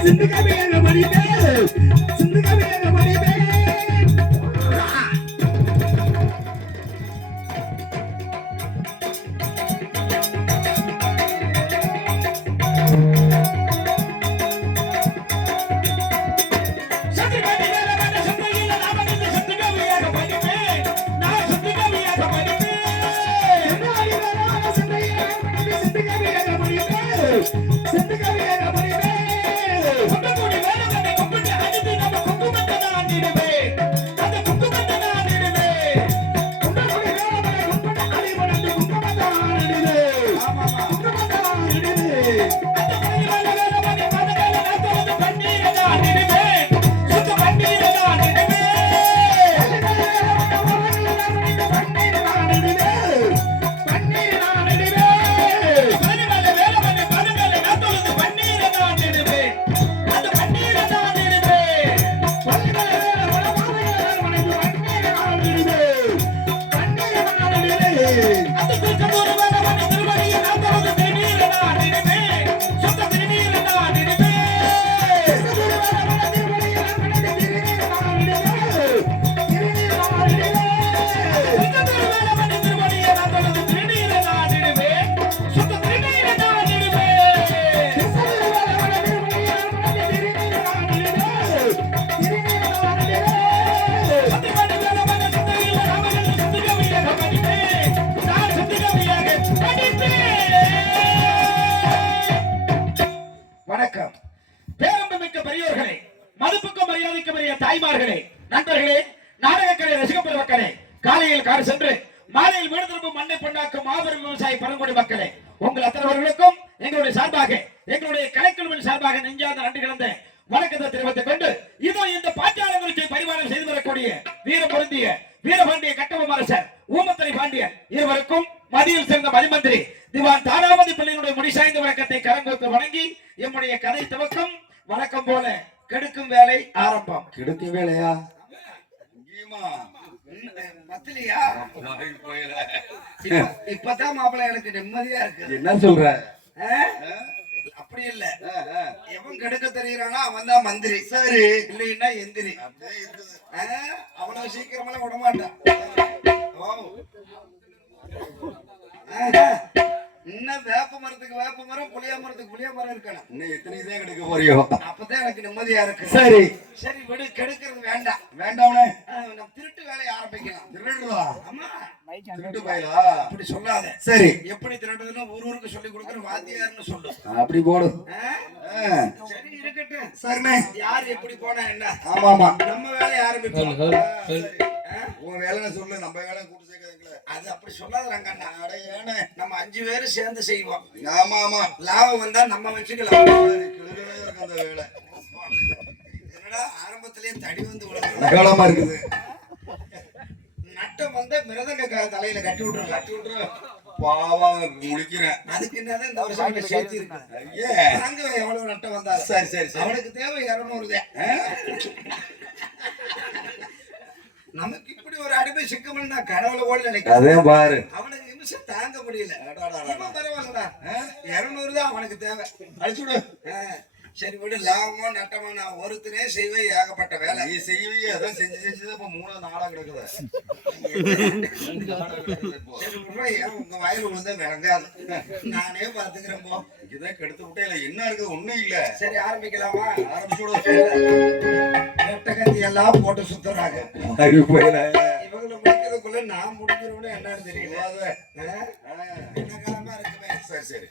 சிந்து கவியாக படிக்க சிந்து கவியாக Hey! நண்பர்களே நாடகக்கலை ரசிக மக்களே காலையில் கார் சென்று மாலையில் வீடு திரும்பும் மண்ணை பொண்ணாக்கும் மாபெரும் விவசாயி பரங்குடி மக்களே உங்கள் அத்தனைவர்களுக்கும் எங்களுடைய சார்பாக எங்களுடைய கலைக்குழுவின் சார்பாக நெஞ்சாத நன்றி கலந்த வணக்கத்தை தெரிவித்துக் கொண்டு இதோ இந்த பாஞ்சால பரிமாறம் செய்து வரக்கூடிய வீர பொருந்திய வீரபாண்டிய கட்டபொம்ம அரசர் ஊமத்தலை பாண்டியன் இருவருக்கும் மதியில் சேர்ந்த மதிமந்திரி திவான் தாராமதி பிள்ளையினுடைய முடிசாய்ந்த வணக்கத்தை கரங்கொத்து வணங்கி எம்முடைய கதை துவக்கம் வழக்கம் போல கெடுக்கும் வேலை ஆரம்பம். கெடுக்கும் வேலையா? மத்திலியா இப்பதான் மாப்பிள்ளை எனக்கு நிம்மதியா இருக்கு. என்ன சொல்ற? அப்படி இல்ல. எவன் கெடுக்க தெரியறானோ அவன் தான் மந்திரி. சரி. இல்லைன்னா எந்திரி? அவ்வளவு சீக்கிரமெல்லாம் விட மாட்டான் ஓ. இன்னும் வேப்ப மரத்துக்கு வேப்ப மரம் புளிய மரத்துக்கு புளிய மரம் இருக்கணும். இன்னும் எத்தனை இதே கெடுக்க போறியோ? அப்பதான் எனக்கு நிம்மதியா இருக்கு சரி. சரி விடு கெடுக்கிறது வேண்டாம். வேண்டாம்னே? நம்ம திருட்டு வேலையை ஆரம்பிக்கலாம். திருடுறா ஆமா. திருட்டு பயலா? அப்படி சொல்லாத. சரி. எப்படி திருடுறதுன்னு ஊர் ஊருக்கு சொல்லி கொடுக்குற வாத்தியார்னு சொல்லு. அப்படி போடு. சரி இருக்கட்டும். சரிண்ணே. யார் எப்படி போனா என்ன? ஆமா ஆமா நம்ம வேலையை ஆரம்பிப்போம்? உன் வேலைன்னு சொல்லு. நம்ம வேலை கூட்டு சேர்க்காதுங்களே? அது அப்படி சொல்லாத ரங்கண்ணா அட ஏனே நம்ம அஞ்சு பேரும் சேர்ந்து செய்வோம். ஆமா ஆமா. லாபம் வந்தா நம்ம வச்சுக்கலாம். அந்த வேலை என்னடா ஆரம்பத்திலேயே தடி வந்து நகலமா இருக்குது. நட்டம் வந்தா மிருதங்க தலையில கட்டி விட்டுறலாம். கட்டி விட்டுரு. பாவம் முடிக்கிறேன். அதுக்கு என்னதான் இந்த வருஷம் சேர்த்து அங்க எவ்வளவு நட்டம் வந்தாலும். சரி சரி அவனுக்கு தேவை இருநூறு நமக்கு சிக்கமல் நான் கடவுளை கூட நினைக்கிறேன். அதே பாரு. அவனுக்கு நிமிஷம் தாங்க முடியல. இவன் பரவாயில்லடா. இருநூறு தான் அவனுக்கு தேவை. அடிச்சு விடு. ஆ, சரி விடு. லாபமோ நட்டமோ நான் ஒருத்தனே செய்வேன் ஏகப்பட்ட வேலை. நீ அதான் செஞ்சு செஞ்சு இப்ப மூணு நாளா கிடக்குது. நாடா கிடக்குது இப்போ. விட்றா, ஏன் உங்க வாயில விழுந்தா விளங்காது. நானே பாத்துக்கிறேன் போ. இதான் கெடுத்து விட்டே இல்ல. என்ன இருக்குது ஒண்ணும் இல்ல. சரி ஆரம்பிக்கலாமா? ஆரம்பிச்சு விடு. ரெட்டகத்தி எல்லாம் போட்டு சுத்துறாங்க. முடிக்கிறதுக்குள்ள நான் முடிக்கிறோம்னு என்னன்னு தெரியல என்ன காலமா இருக்குமே. சரி சரி.